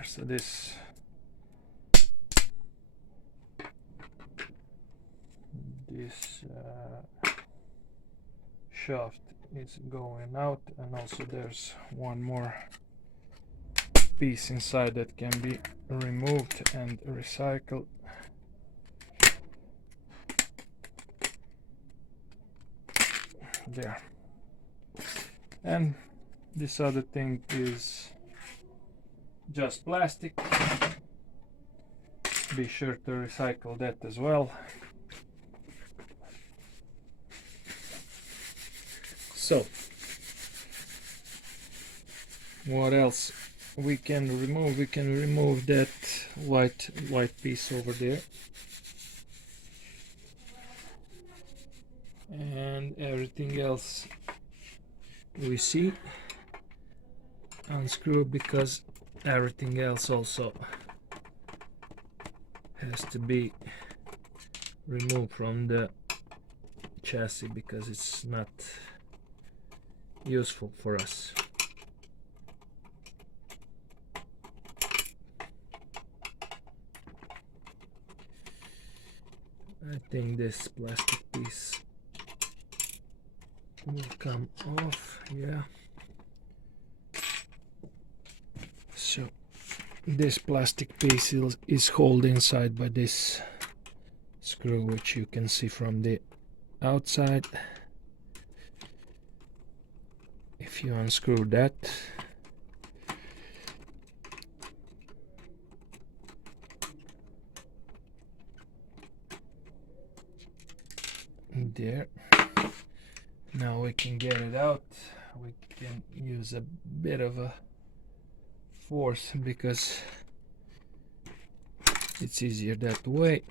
there. So this shaft is going out, and also there's one more piece inside that can be removed and recycled. There. And this other thing is just plastic. Be sure to recycle that as well. So, what else we can remove? We can remove that white piece over there, and everything else we see unscrew, because everything else also has to be removed from the chassis because it's not useful for us. I think this plastic piece will come off. Yeah. So this plastic piece is held inside by this screw, which you can see from the outside. If you unscrew that, there, now we can get it out. We can use a bit of a force because it's easier that way.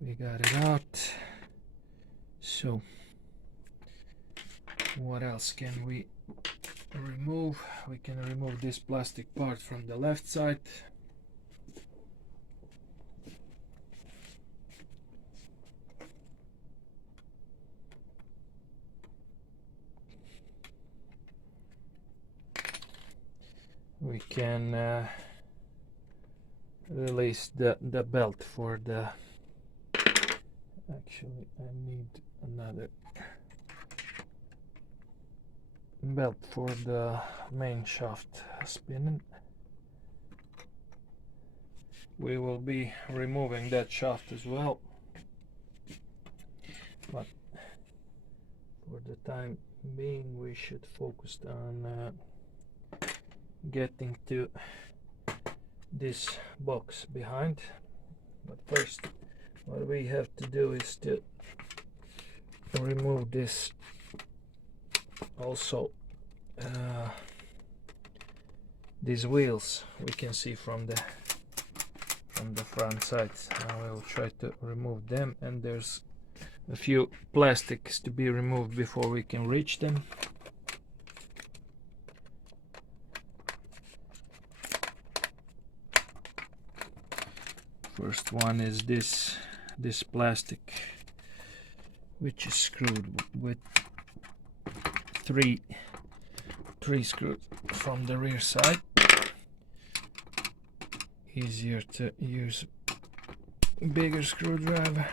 We got it out. So what else can we remove? We can remove this plastic part from the left side. We can release the belt for the, actually I need another belt for the main shaft spinning. We will be removing that shaft as well, but for the time being we should focus on getting to this box behind. But first, what we have to do is to remove this also, these wheels we can see from the front sides. Now I will try to remove them, and there's a few plastics to be removed before we can reach them. First one is this plastic, which is screwed with three screws from the rear side. Easier to use bigger screwdriver.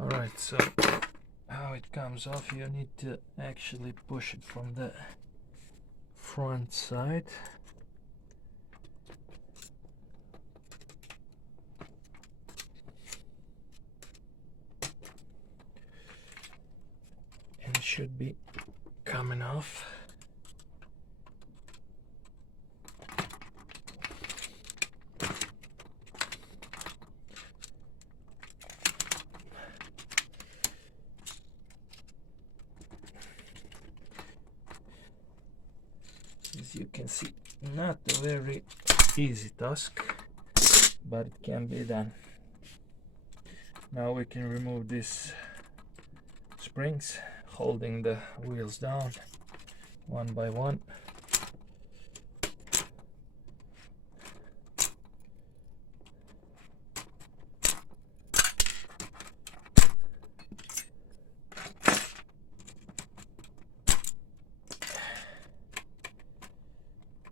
Alright, so how it comes off, you need to actually push it from the front side. And it should be coming off. As you can see, not a very easy task, but it can be done. Now we can remove these springs holding the wheels down one by one.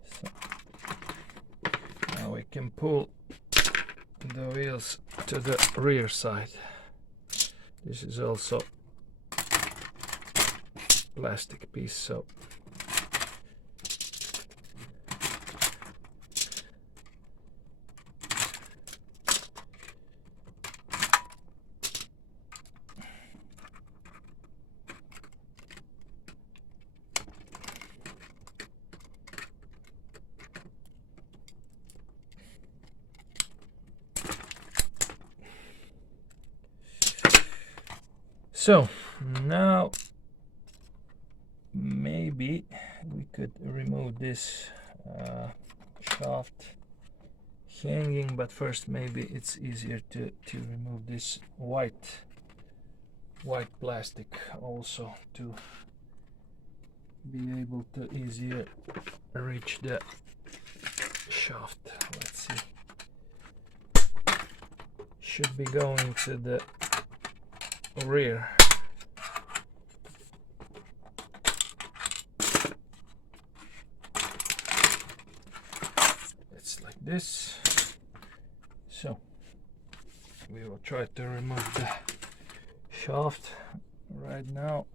So now we can pull the wheels to the rear side. This is also plastic piece, so now maybe we could remove this shaft hanging, but first maybe it's easier to remove this white plastic also, to be able to easier reach the shaft. Let's see, should be going to the rear. It's like this. So we will try to remove the shaft right now.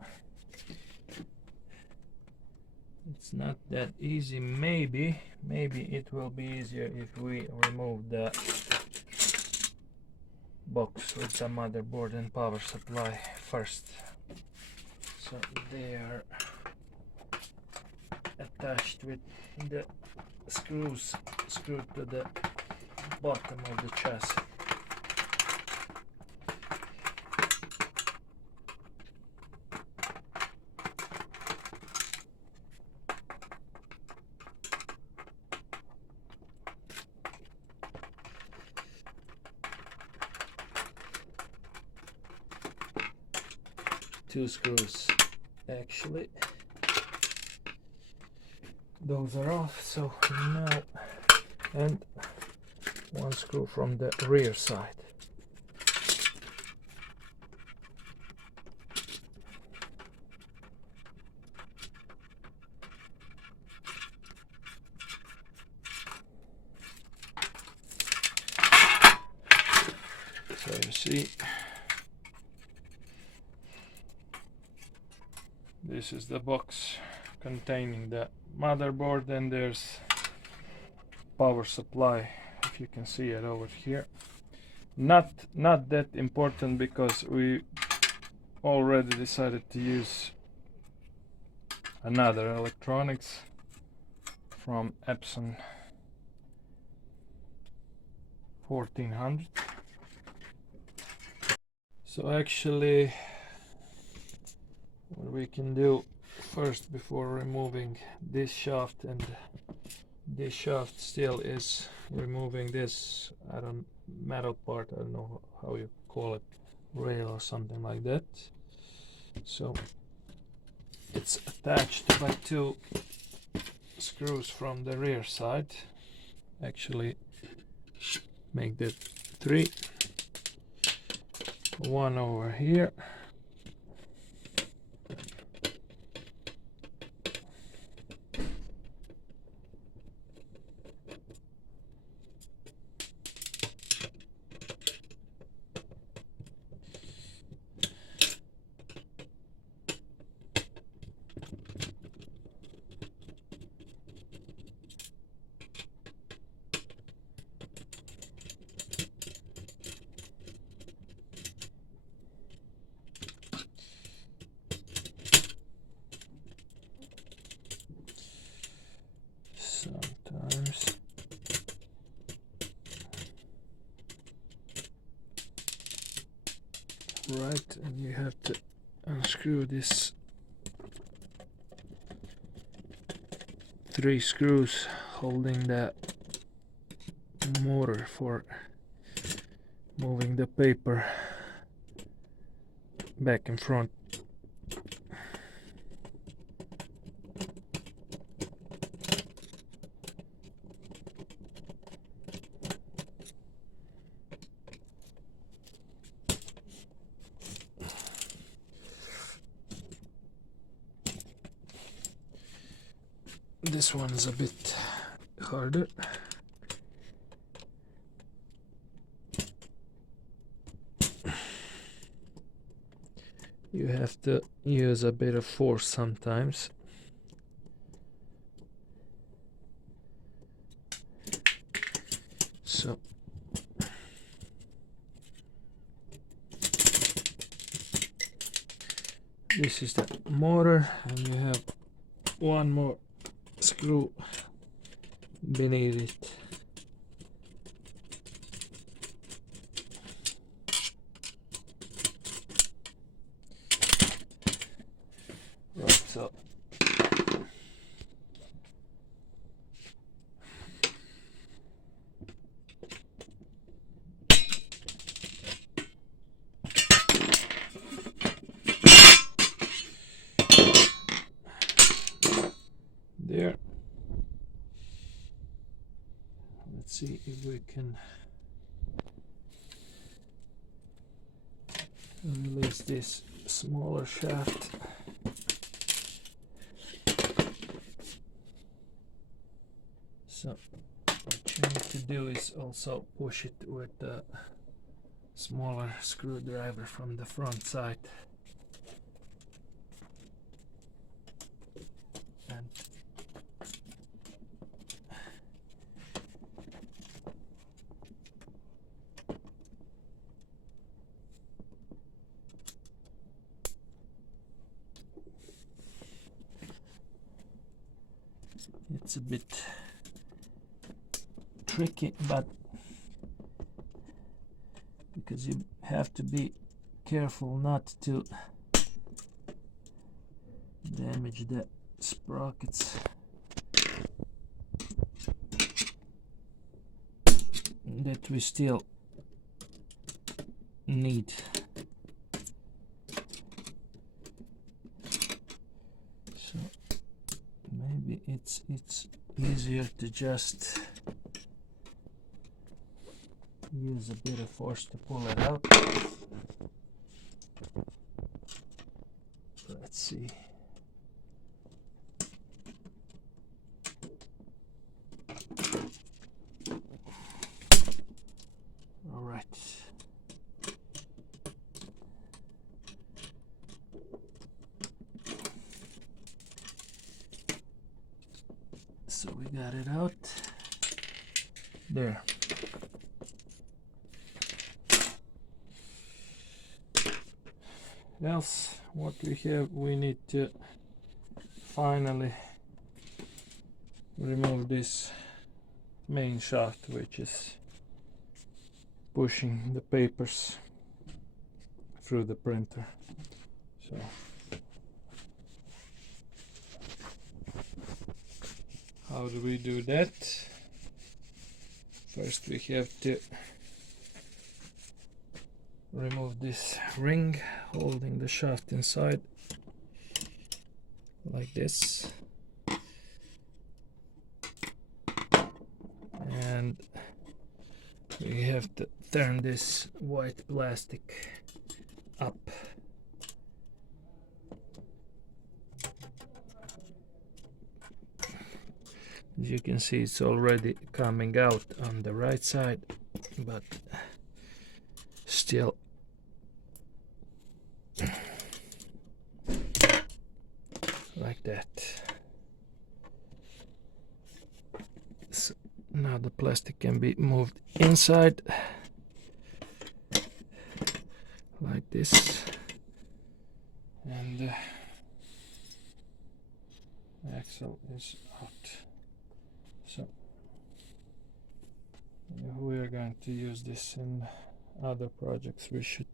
It's not that easy. Maybe it will be easier if we remove the box with the motherboard and power supply first. So they are attached with the screws screwed to the bottom of the chassis. Two screws actually. Those are off, so now, and one screw from the rear side. So you see, this is the box containing the motherboard, and there's power supply, if you can see it over here. Not that important, because we already decided to use another electronics from Epson 1400. So actually what we can do first, before removing this shaft, and this shaft still is removing this metal part, I don't know how you call it, rail or something like that. So it's attached by two screws from the rear side. Actually make that three, one over here, sometimes right, and you have to unscrew this three screws holding the motor for moving the paper back and front. This one is a bit harder. You have to use a bit of force sometimes. So this is the motor, and you have one more screw beneath it. Right, so there. Let's see if we can release this smaller shaft. So what you need to do is also push it with the smaller screwdriver from the front side. And it's a bit tricky, but because you have to be careful not to damage the sprockets that we still need. So maybe it's easier to just use a bit of force to pull it out. Let's see. All right. So we got it out. There. Else, what we have, we need to finally remove this main shaft, which is pushing the papers through the printer. So how do we do that? First we have to remove this ring holding the shaft inside, like this, and we have to turn this white plastic up. As you can see, it's already coming out on the right side, but still like that. So now the plastic can be moved inside like this, and the axle is out. So if we are going to use this in other projects, we should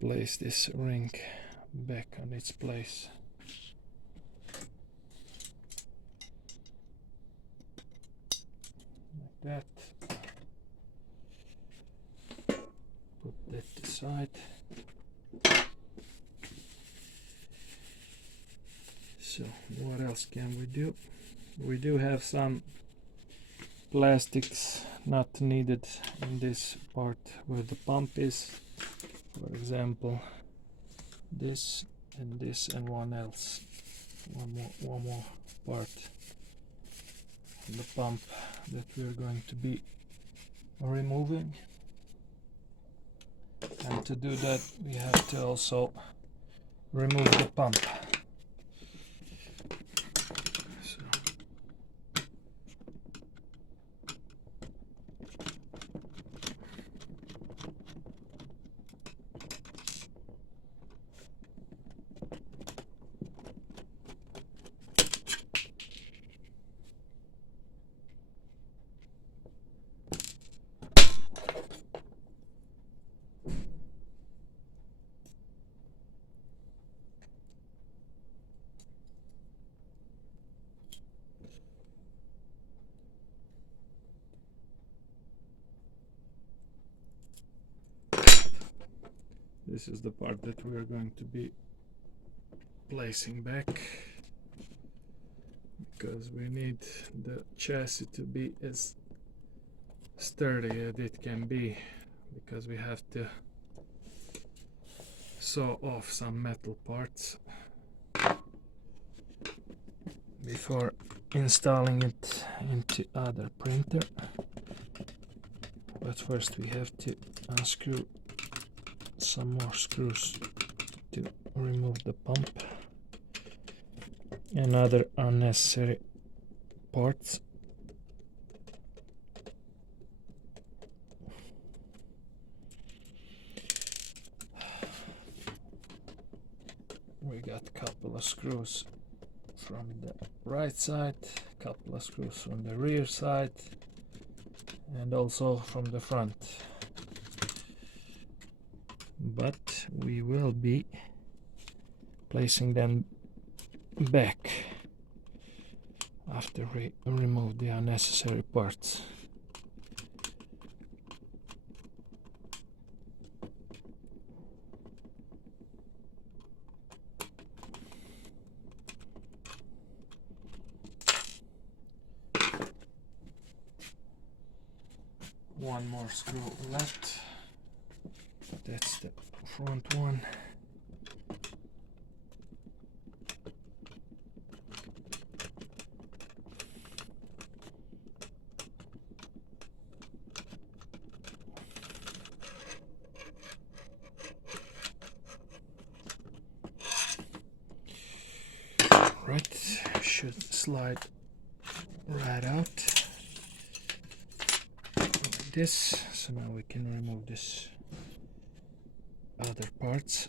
place this ring back on its place. Like that. Put that aside. else can we do? We do have some plastics not needed in this part where the pump is. For example, this and this and one more part of the pump that we're going to be removing. And to do that we have to also remove the pump. So this is the part that we are going to be placing back, because we need the chassis to be as sturdy as it can be, because we have to saw off some metal parts before installing it into other printer. But first we have to unscrew some more screws to remove the pump and other unnecessary parts. We got a couple of screws from the right side, a couple of screws from the rear side, and also from the front. But we will be placing them back after we remove the unnecessary parts. One more screw left. That's the front one. Right, should slide right out like this. So now we can remove this other parts.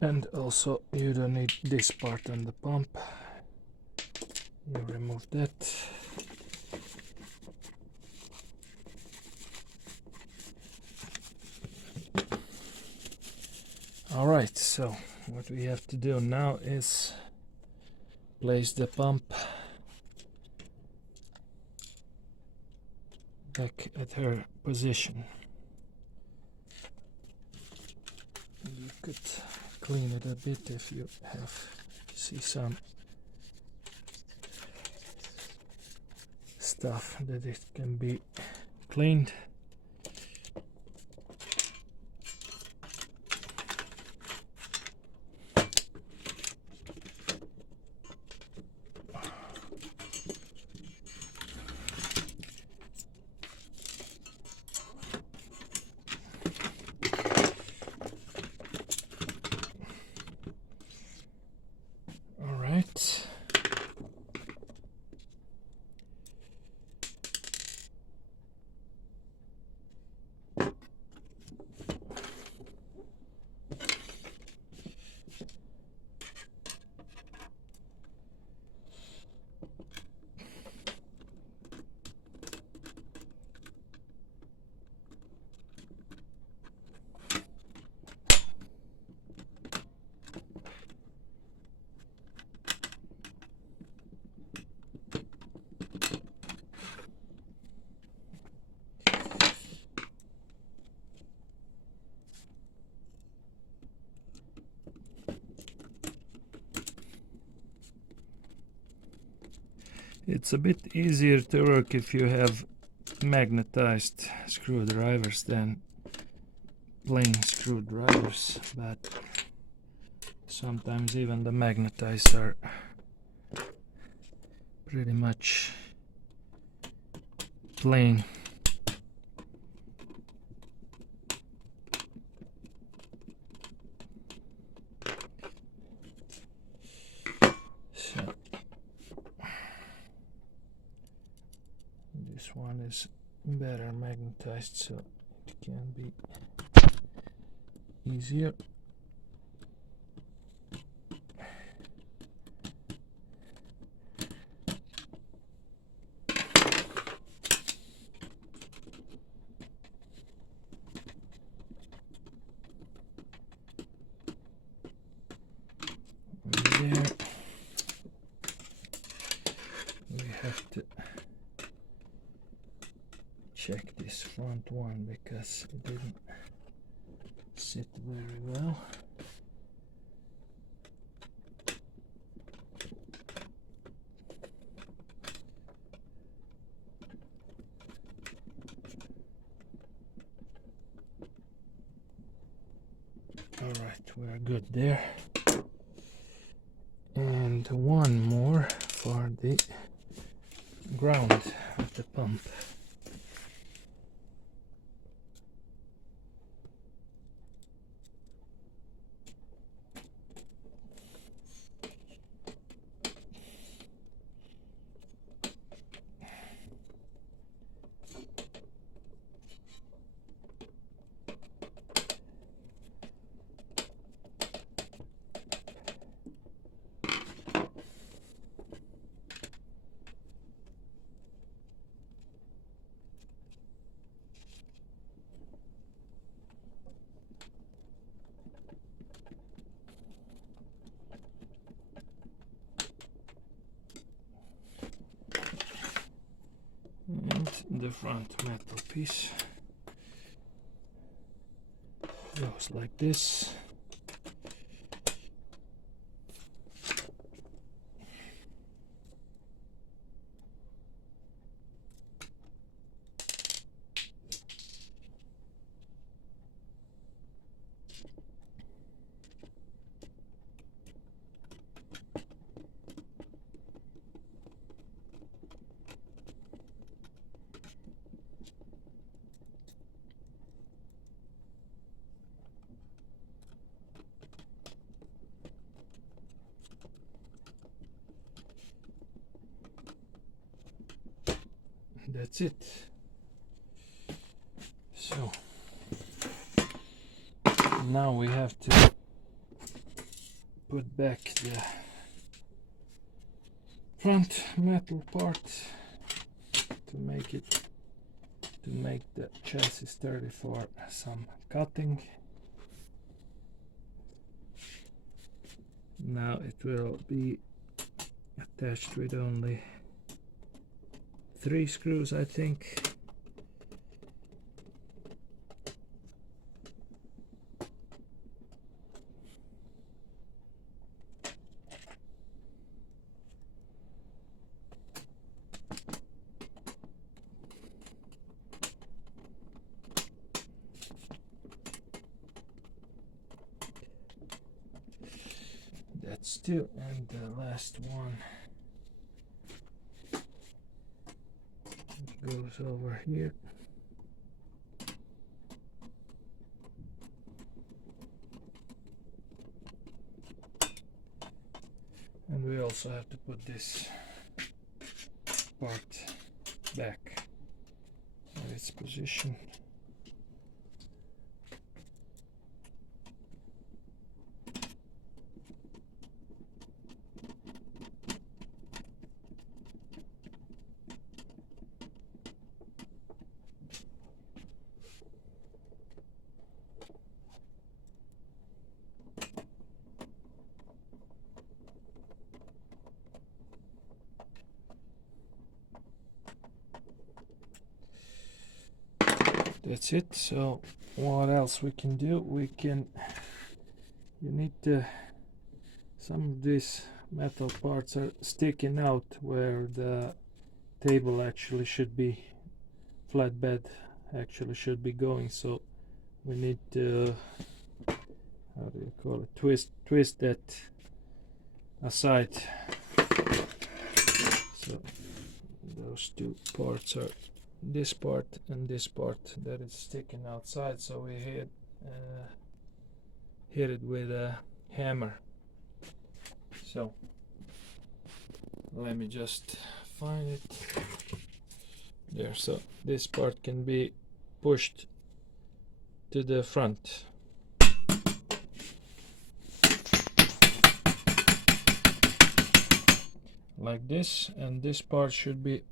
And also you don't need this part on the pump. You remove that. Alright, so what we have to do now is place the pump back at her position. You could clean it a bit if you see some stuff that it can be cleaned. It's a bit easier to work if you have magnetized screwdrivers than plain screwdrivers, but sometimes even the magnetized are pretty much plain. So this one is better magnetized, so it can be easier. There we have to check this front one because it didn't sit very well. Alright, we're good there. And one more for the ground of the pump. And the front metal piece goes like this. That's it. So now we have to put back the front metal part to make the chassis sturdy for some cutting. Now it will be attached with only 3 screws, I think. That's 2, and the last one goes over here. And we also have to put this part back in its position. That's it. So what else we can do? You need to, some of these metal parts are sticking out where the table actually should be, flatbed actually should be going, so we need to, how do you call it, twist that aside. So those two parts are this part and this part that is sticking outside, so we hit it with a hammer. So let me just find it there. So this part can be pushed to the front. Like this, and this part should be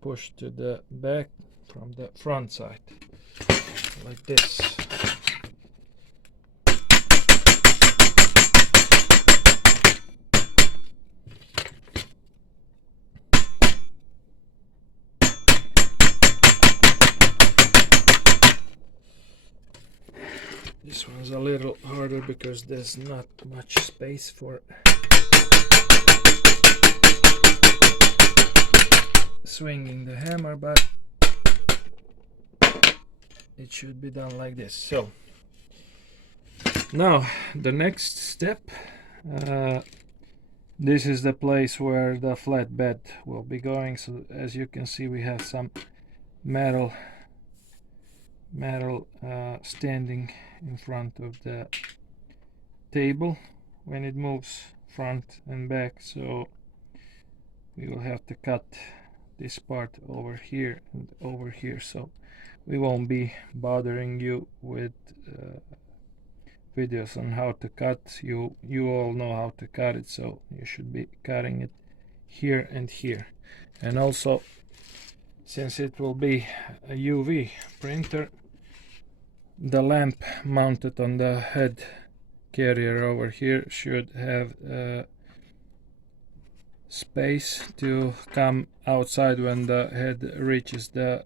pushed to the back from the front side, like this. This one's a little harder because there's not much space for swinging the hammer, but it should be done like this. So now the next step, this is the place where the flatbed will be going. So as you can see, we have some metal standing in front of the table when it moves front and back, so we will have to cut this part over here and over here, so we won't be bothering you with videos on how to cut. You all know how to cut it, so you should be cutting it here and here. And also, since it will be a UV printer, the lamp mounted on the head carrier over here should have space to come outside when the head reaches the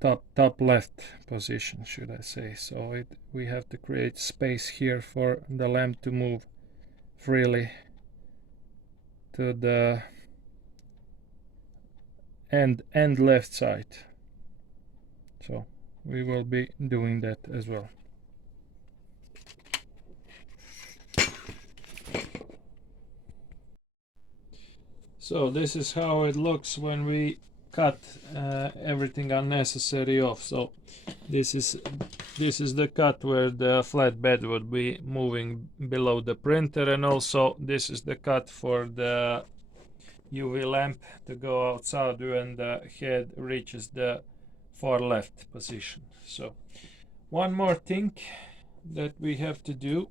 top left position, should I say. So we have to create space here for the lamp to move freely to the end left side. So we will be doing that as well. So this is how it looks when we cut everything unnecessary off. So this is the cut where the flatbed would be moving below the printer, and also this is the cut for the UV lamp to go outside when the head reaches the far left position. So one more thing that we have to do,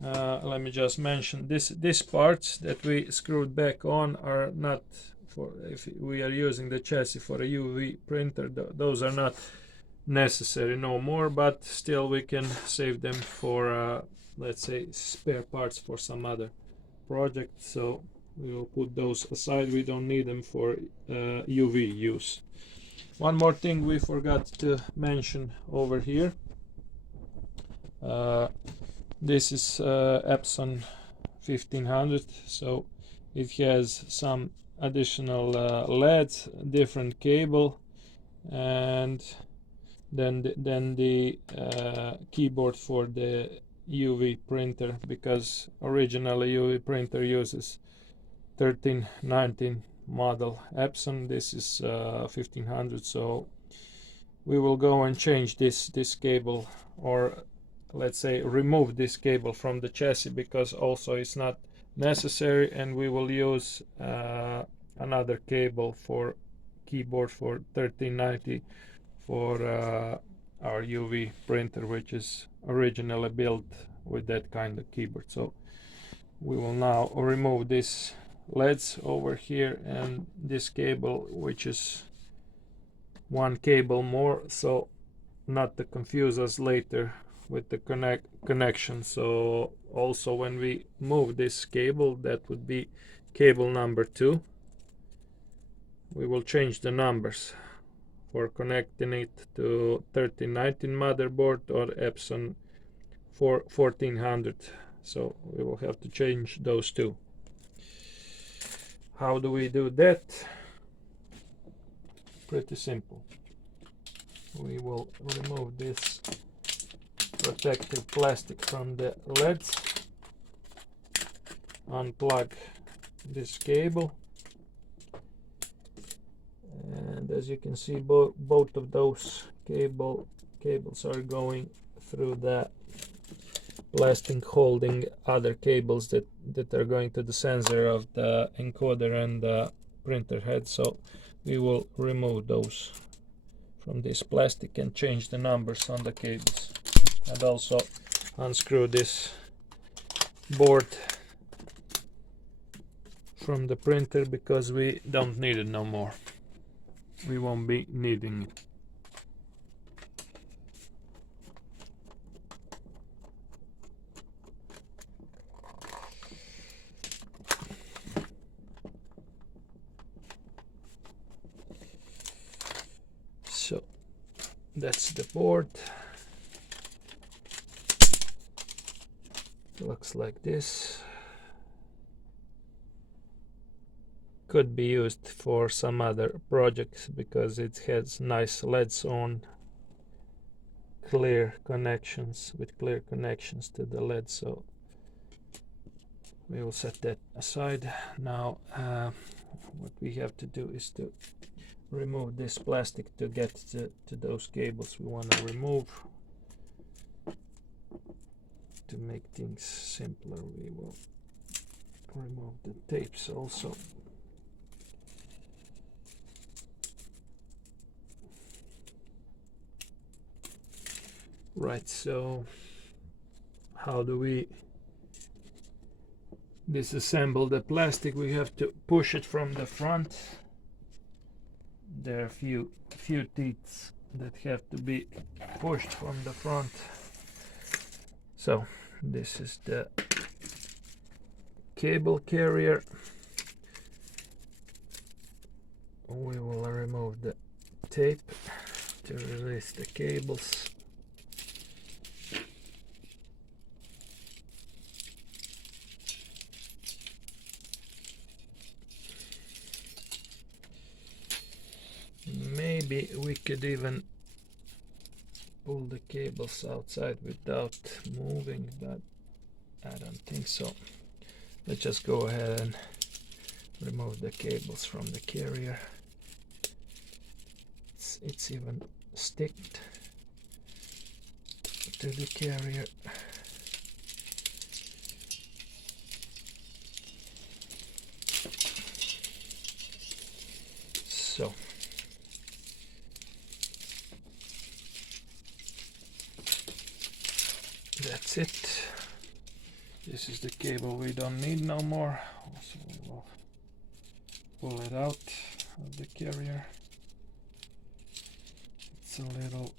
let me just mention, these parts that we screwed back on are not for, if we are using the chassis for a UV printer, those are not necessary no more, but still we can save them for let's say spare parts for some other project, so we will put those aside. We don't need them for UV use. One more thing we forgot to mention over here, this is Epson 1500, so it has some additional LEDs, different cable, and then the keyboard for the UV printer, because originally UV printer uses 1319 model Epson. This is 1500, so we will go and change this cable, or let's say remove this cable from the chassis, because also it's not necessary, and we will use another cable for keyboard for 1390 for our UV printer, which is originally built with that kind of keyboard. So we will now remove this LEDs over here and this cable, which is one cable more, so not to confuse us later with the connection. So also when we move this cable, that would be cable number 2, we will change the numbers for connecting it to 1319 motherboard or Epson 1400 so we will have to change those two. How do we do that? Pretty simple. We will remove this protective plastic from the LEDs, unplug this cable, and as you can see, both of those cables are going through the plastic holding other cables that are going to the sensor of the encoder and the printer head. So we will remove those from this plastic and change the numbers on the cables, and also unscrew this board from the printer because we don't need it no more. We won't be needing it. So that's the board. Looks like this. Could be used for some other projects because it has nice LEDs on, clear connections to the LED. So we will set that aside. Now what we have to do is to remove this plastic to get to those cables we want to remove. To make things simpler, we will remove the tapes also. Right, so how do we disassemble the plastic? We have to push it from the front. There are a few teeth that have to be pushed from the front. So this is the cable carrier. We will remove the tape to release the cables. Maybe we could even pull the cables outside without moving, but I don't think so. Let's just go ahead and remove the cables from the carrier. It's even sticked to the carrier. So that's it. This is the cable we don't need no more. So we will pull it out of the carrier. It's a little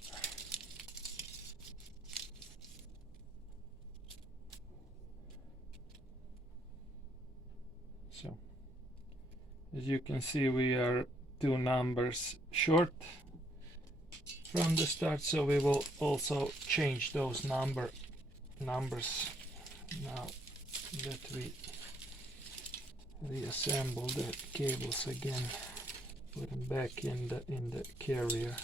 so as you can see, we are 2 numbers short from the start, so we will also change those numbers now that we reassemble the cables again, put them back in the carrier.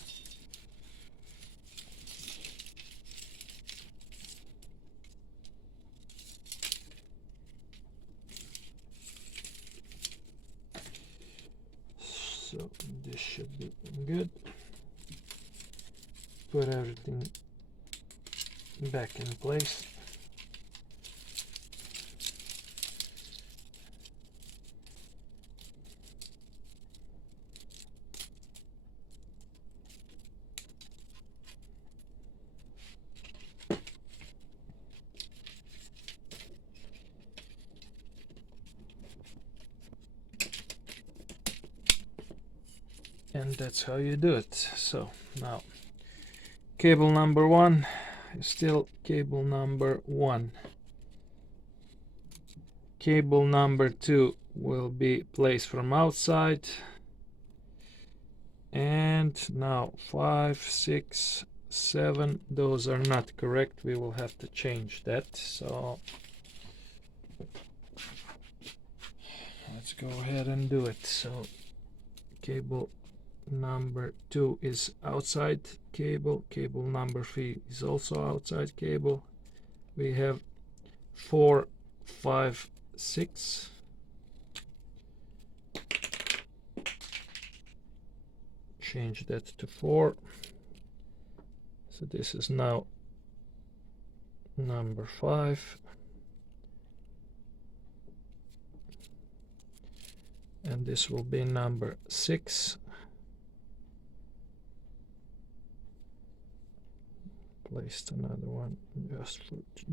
So this should be good. Put everything back in place. And that's how you do it. So now cable number 1 is still cable number 1. Cable number 2 will be placed from outside. And now 5, 6, 7, those are not correct. We will have to change that. So Let's go ahead and do it. So cable number 2 is outside cable. Cable number 3 is also outside cable. We have 4, 5, 6. Change that to 4. So this is now number 5. And this will be number 6. Placed another one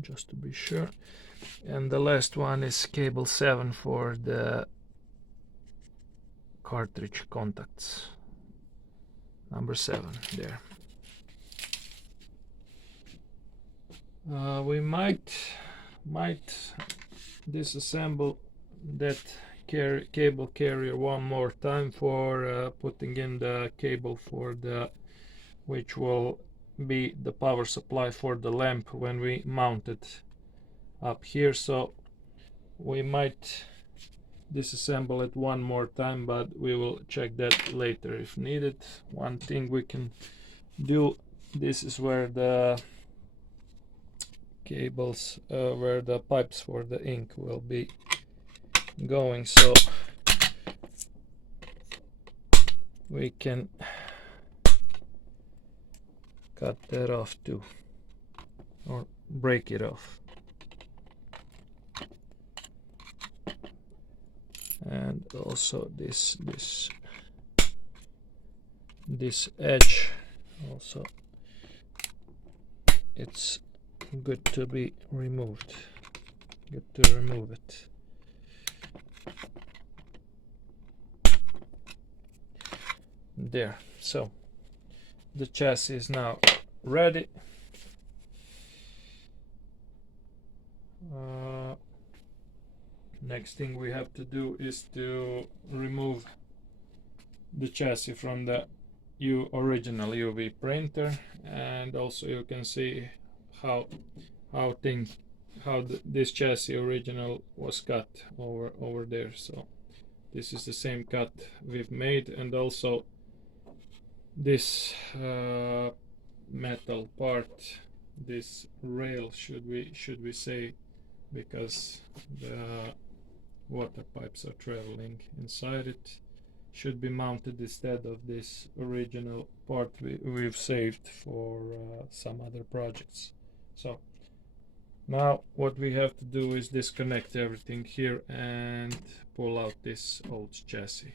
just to be sure. And the last one is cable 7 for the cartridge contacts. Number 7 there. We might disassemble that cable carrier one more time for putting in the cable for the which will be the power supply for the lamp when we mount it up here. So we might disassemble it one more time, but we will check that later if needed. One thing we can do, this is where the cables, where the pipes for the ink will be going, so we can cut that off too, or break it off. And also this edge also, it's good to be removed. Good to remove it. There. So the chassis is now ready. Next thing we have to do is to remove the chassis from the original UV printer, and also you can see how this chassis original was cut over there. So this is the same cut we've made, and also this metal part, this rail should we say, because the water pipes are traveling inside it, should be mounted instead of this original part we've saved for some other projects. So now what we have to do is disconnect everything here and pull out this old chassis.